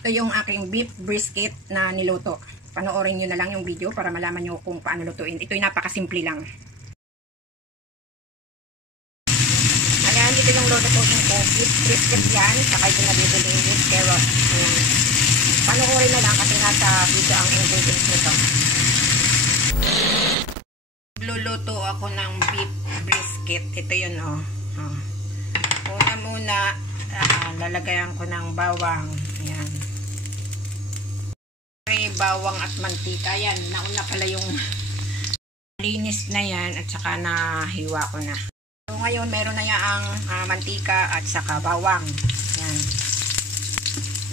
Ito yung aking beef brisket na niluto. Panoorin nyo na lang yung video para malaman nyo kung paano lutuin. Ito'y napakasimple lang. Ayan, dito yung lulutuin ko. Beef brisket yan. Saka ito na bibili with carrot. Ayan. Panoorin na lang kasi nasa video ang ingredients nito. Luluto ako ng beef brisket. Ito yun, oh. Una lalagayan ko ng bawang. Ayan. Bawang at mantika. Yan, nauna pala yung linis na yan at saka nahiwa ko na. So ngayon meron na yang mantika at saka bawang. Yan.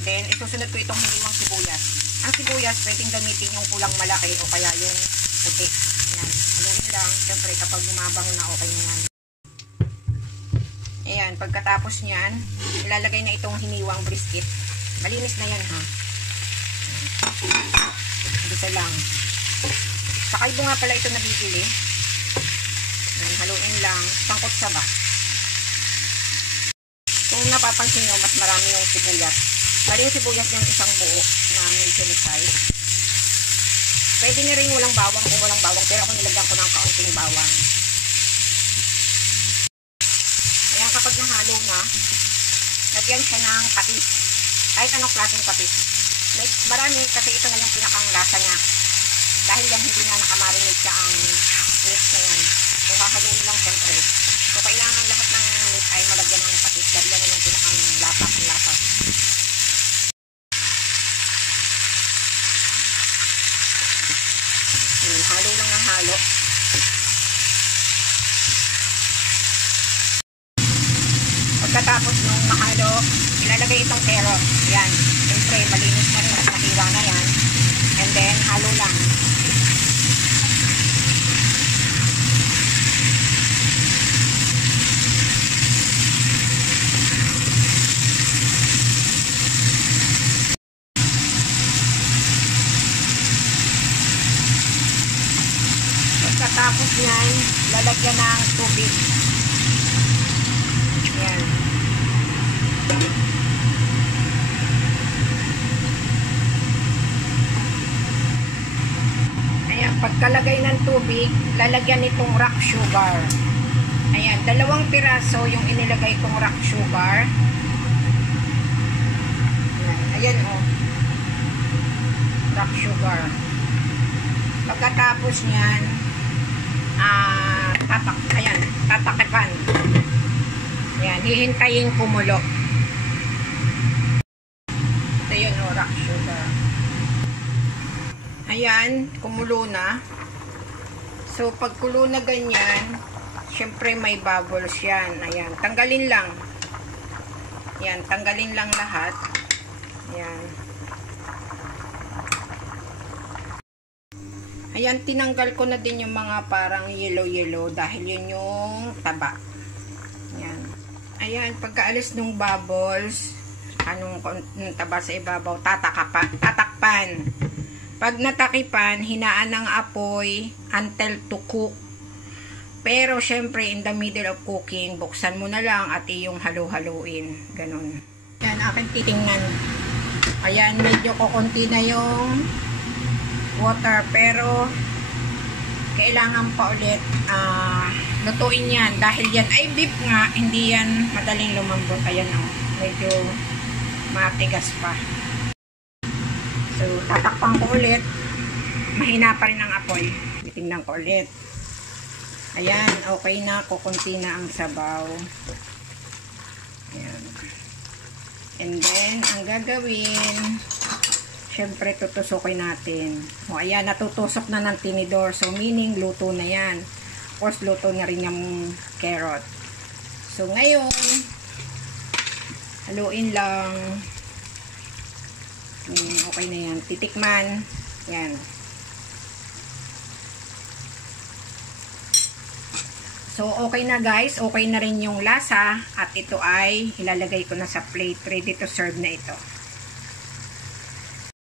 Then isusunod ko itong hiniwang sibuyas. Ang sibuyas pwedeng gamitin yung kulang malaki o kaya yung puti. Yan. Haluin lang. Siyempre kapag bumabango na okay na yan. Ayan. Pagkatapos nyan, ilalagay na itong hiniwang brisket. Malinis na yan ha. Isa lang. Sakay nga pala ito nabibili. Yan, haluin lang. Sangkot saba. Kung napapansin nyo, mas marami yung sibuyas. Bali yung sibuyas yung isang buo na medium size. Pwede na rin walang bawang kung walang bawang. Pero ako nilagyan ko ng kaunting bawang. Ayan, kapag nahalo na, lagyan siya ng kapis. Kahit anong klaseng kapis. Marami kasi ito na yung pinakang lasa niya. Dahil yan hindi na nakamarinate siya ang meat na yan. So hahaluin lang siyempre. So kailangan lahat ng meat ay malagyan ng patis. Dahil yan yung pinakang lasa. Halo lang ng halo. Pagkatapos nung mahalo, ilalagay itong carrot. Yan. Siyempre, malinis na rin at nahiwa na yan. And then, halo lang. Pagkatapos yan, lalagyan ng tubig. Yan. Ayan, pagkalagay ng tubig, lalagyan itong rock sugar. Ayan, 2 piraso yung inilagay kong rock sugar. Ayan, oh. Rock sugar. Pagkatapos niyan, tatakipan. Ayan, hihintayin kumulo. Ito yun, oh, rock sugar. Ayan, kumulo na. So, pag kulo na ganyan, syempre may bubbles yan. Ayan, tanggalin lang. Ayan, tanggalin lang lahat. Ayan. Ayan, tinanggal ko na din yung mga parang yellow dahil yun yung taba. Ayan. Ayan, pagkaalis ng bubbles, anong taba sa ibabaw, tatakpan. Pag natakipan, hinaan ng apoy until to cook. Pero syempre, in the middle of cooking, buksan mo na lang at iyong halo-haluin. Ganun. Ayan, aking titingnan. Ayan, medyo kukunti na yung water. Pero, kailangan pa ulit lutuin yan. Dahil yan ay beef nga, hindi yan madaling lumambot. Ayan o, medyo matigas pa. So, tatakpan ko ulit. Mahina pa rin ang apoy. Titingnan ko ulit. Ayan, okay na. Kukunti na ang sabaw. Ayan. And then, ang gagawin, syempre, tutusukin natin. O, ayan, natutusok na ng tinidor. So, meaning, luto na yan. Of course, luto na rin yung carrot. So, ngayon, haluin lang. Okay na yan. Titikman. Yan. So, okay na guys. Okay na rin yung lasa. At ito ay ilalagay ko na sa plate. Ready to serve na ito.